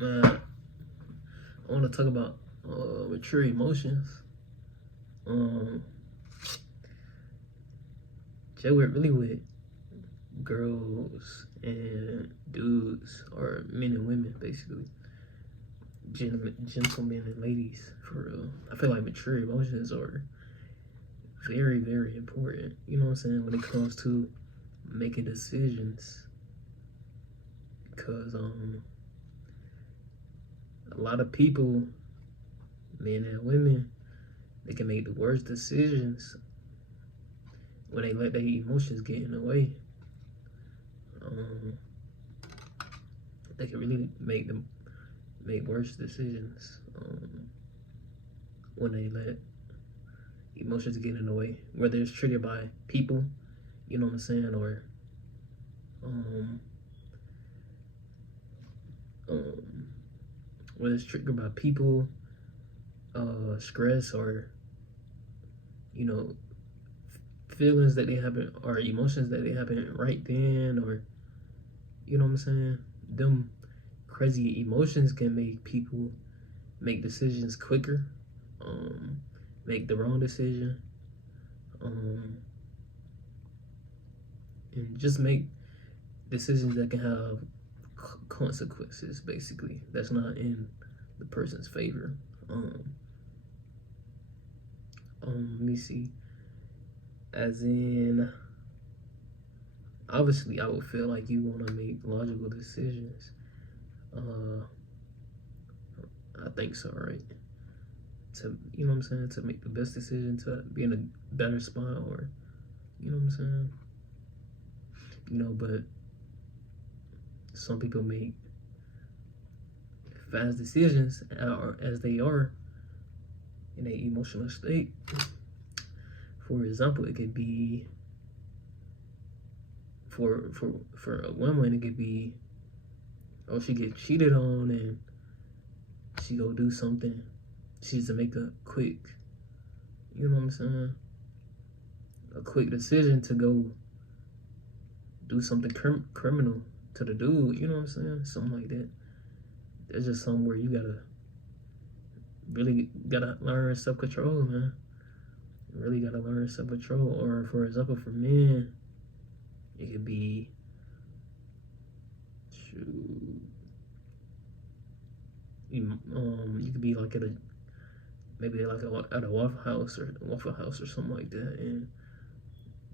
Man, I want to talk about mature emotions. Um, Jay work really with girls and dudes, or men and women, basically. Gentlemen and ladies, for real. I feel like mature emotions are very, very important. You know what I'm saying? When it comes to making decisions, because a lot of people, men and women, they can make the worst decisions when they let their emotions get in the way. Um, they can really make worse decisions when they let emotions get in the way, whether it's triggered by people, you know what I'm saying, or um, um, whether it's triggered by people, stress, or you know, feelings that they haven't, or emotions that they haven't right then, or you know what I'm saying. Them crazy emotions can make people make decisions quicker, um, make the wrong decision, um, and just make decisions that can have consequences. Basically, that's not in the person's favor. Let me see. As in, obviously, I would feel like you want to make logical decisions. Uh, I think so, right? To you know what I'm saying, to make the best decision, to be in a better spot, or you know what I'm saying. But some people make fast decisions as they are in an emotional state. For example, it could be for a woman, it could be, oh, she gets cheated on and she go do something. She's to make a quick, you know what I'm saying, a quick decision to go do something criminal to the dude. You know what I'm saying, something like that. There's just something where you gotta learn self control, man. You really gotta learn self control. Or for example, for men, it could be, you could be like at a maybe like at a Waffle House or something like that, and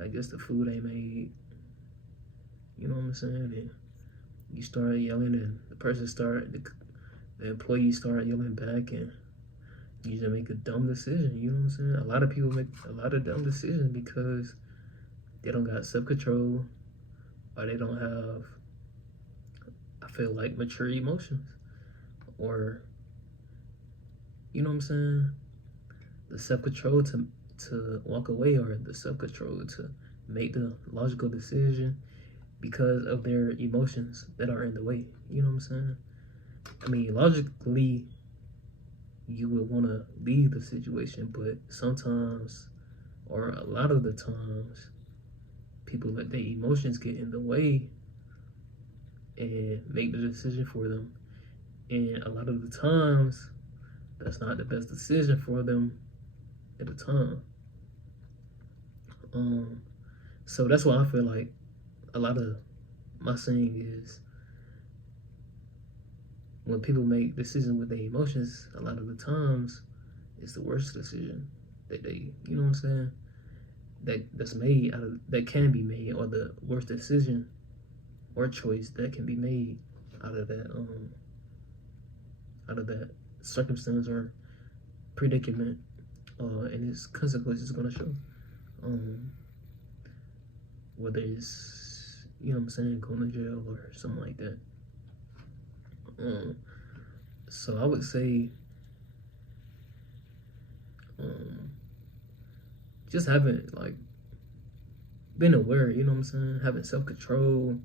I guess the food ain't made. You know what I'm saying? And you start yelling, and the employee start yelling back, and you just make a dumb decision. You know what I'm saying? A lot of people make a lot of dumb decisions because they don't got self control, or they don't have, I feel like, mature emotions, or you know what I'm saying, the self control to walk away, or the self control to make the logical decision because of their emotions that are in the way. You know what I'm saying? I mean, logically, you would want to leave the situation, but sometimes, or a lot of the times, people let their emotions get in the way and make the decision for them. And a lot of the times, that's not the best decision for them at the time. So that's why I feel like a lot of my saying is, when people make decisions with their emotions, a lot of the times it's the worst decision that they, you know what I'm saying, that's made out of, that can be made, or the worst decision or choice that can be made out of that circumstance or predicament, and its consequences going to show. Whether it's, you know what I'm saying, going to jail or something like that. So I would say, just having like been aware, you know what I'm saying, having self control,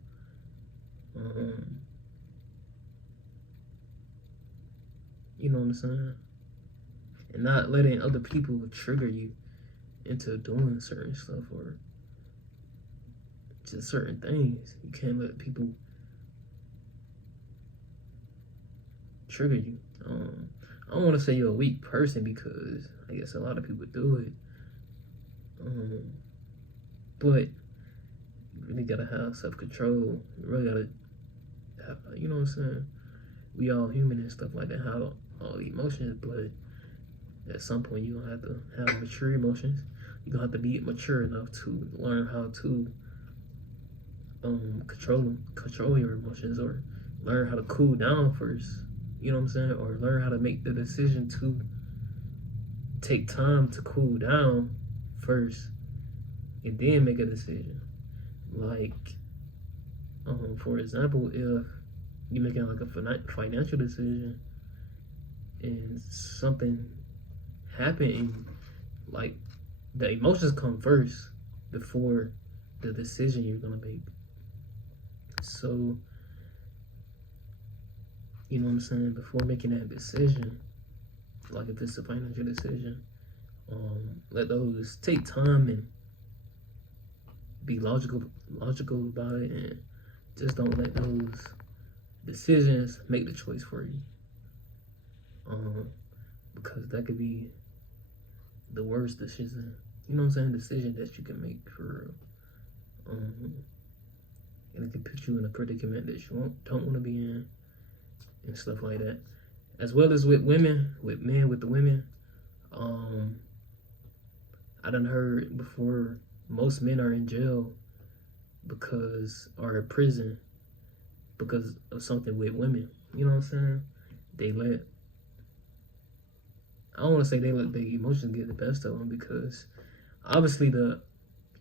you know what I'm saying, and not letting other people trigger you into doing certain stuff or just certain things. You can't let people trigger you. I don't want to say you're a weak person because I guess a lot of people do it. But you really gotta have self-control. You really gotta have, you know what I'm saying? We all human and stuff like that, have all emotions, but at some point you're gonna have to have mature emotions. You're gonna have to be mature enough to learn how to control your emotions, or learn how to cool down first. You know what I'm saying? Or learn how to make the decision to take time to cool down first and then make a decision. Like, for example, if you're making like a financial decision and something happened, and like the emotions come first before the decision you're gonna make. So, you know what I'm saying? Before making that decision, like if it's a financial decision, let those take time and be logical about it, and just don't let those decisions make the choice for you. Because that could be the worst decision, you know what I'm saying, decision that you can make for real. And it can put you in a predicament that you don't want to be in and stuff like that. As well as with women, with men, with the women. I done heard before, most men are in jail or in prison because of something with women. You know what I'm saying? I don't want to say they let the emotions get the best of them, because obviously the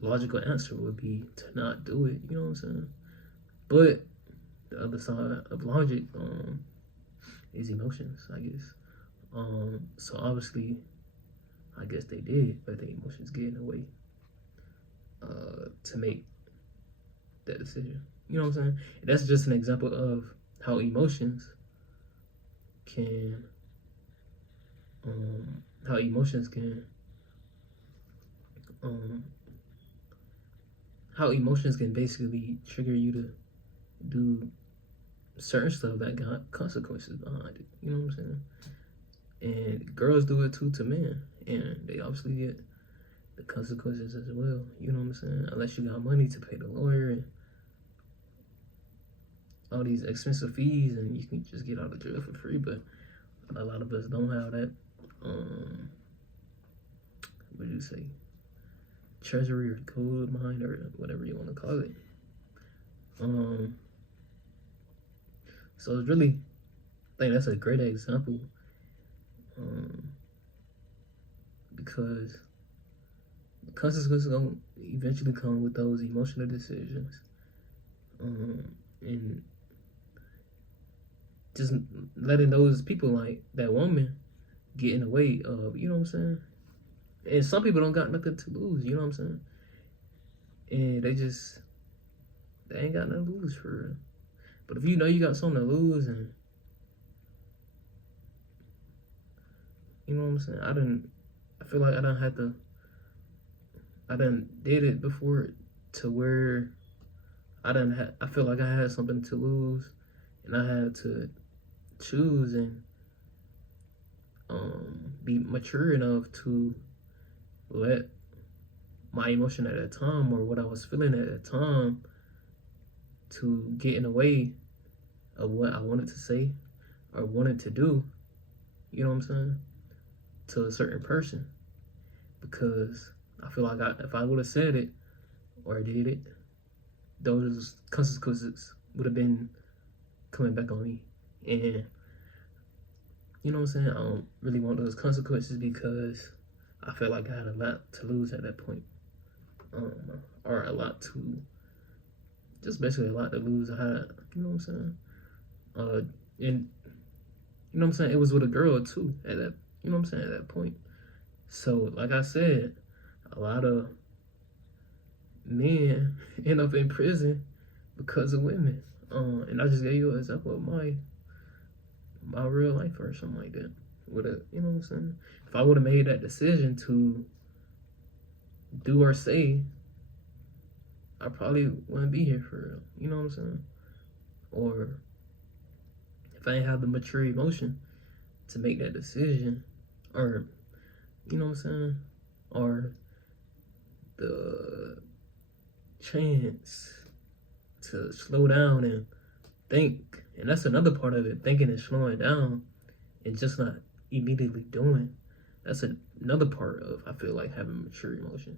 logical answer would be to not do it. You know what I'm saying? But the other side of logic is emotions, I guess. So obviously, I guess they did let the emotions get in the way to make that decision. You know what I'm saying? And that's just an example of how emotions can basically trigger you to do certain stuff that got consequences behind it. You know what I'm saying? And girls do it too to men, and they obviously get the consequences as well. You know what I'm saying? Unless you got money to pay the lawyer and all these expensive fees, and you can just get out of jail for free. But a lot of us don't have that. What do you say? Treasury or gold mine, or whatever you want to call it. So it's really, I think that's a great example, because consequences gonna eventually come with those emotional decisions, and just letting those people, like that woman, get in the way of, you know what I'm saying? And some people don't got nothing to lose, you know what I'm saying? And they ain't got nothing to lose for real. But if you know you got something to lose, and you know what I'm saying? I feel like I done did it before, to where I feel like I had something to lose, and I had to choose and be mature enough to let my emotion at that time, or what I was feeling at that time, to get in the way of what I wanted to say or wanted to do, you know what I'm saying, to a certain person. Because I feel like if I would have said it or did it, those consequences would have been coming back on me. And you know what I'm saying? I don't really want those consequences, because I felt like I had a lot to lose at that point. Or basically a lot to lose. I had, you know what I'm saying? And you know what I'm saying? It was with a girl too at that, you know what I'm saying, at that point. So like I said, a lot of men end up in prison because of women. And I just gave you an example of my real life or something like that. You know what I'm saying? If I would have made that decision to do or say, I probably wouldn't be here for real. You know what I'm saying? Or if if I ain't have the mature emotion to make that decision, or you know what I'm saying, or the chance to slow down and think, and that's another part of it, thinking and slowing down and just not immediately doing. That's another part of, I feel like, having mature emotion.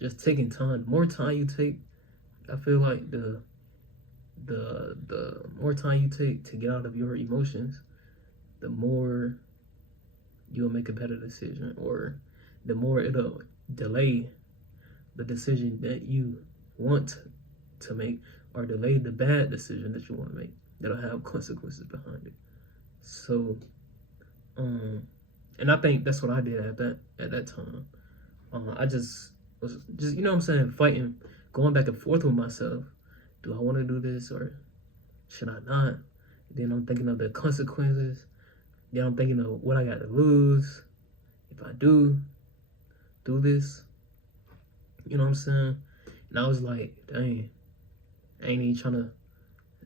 Just taking time. The more time you take, I feel like the more time you take to get out of your emotions, the more you'll make a better decision, or the more it'll delay the decision that you want to make, or delay the bad decision that you want to make that'll have consequences behind it. So, and I think that's what I did at that time. I just was just, you know what I'm saying, fighting, going back and forth with myself. Do I want to do this or should I not? Then I'm thinking of the consequences. Then I'm thinking of what I got to lose if I do this. You know what I'm saying? And I was like, dang, I ain't even trying to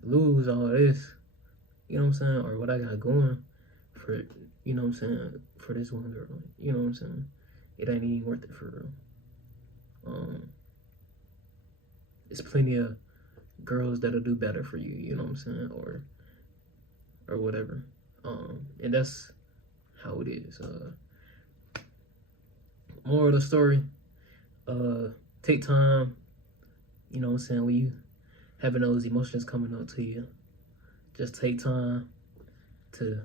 lose all this. You know what I'm saying? Or what I got going for, you know what I'm saying, for this one girl. You know what I'm saying? It ain't even worth it for real. There's plenty of girls that'll do better for you, you know what I'm saying? Or whatever. And that's how it is. Moral of the story, take time, you know what I'm saying, when you having those emotions coming up to you, just take time to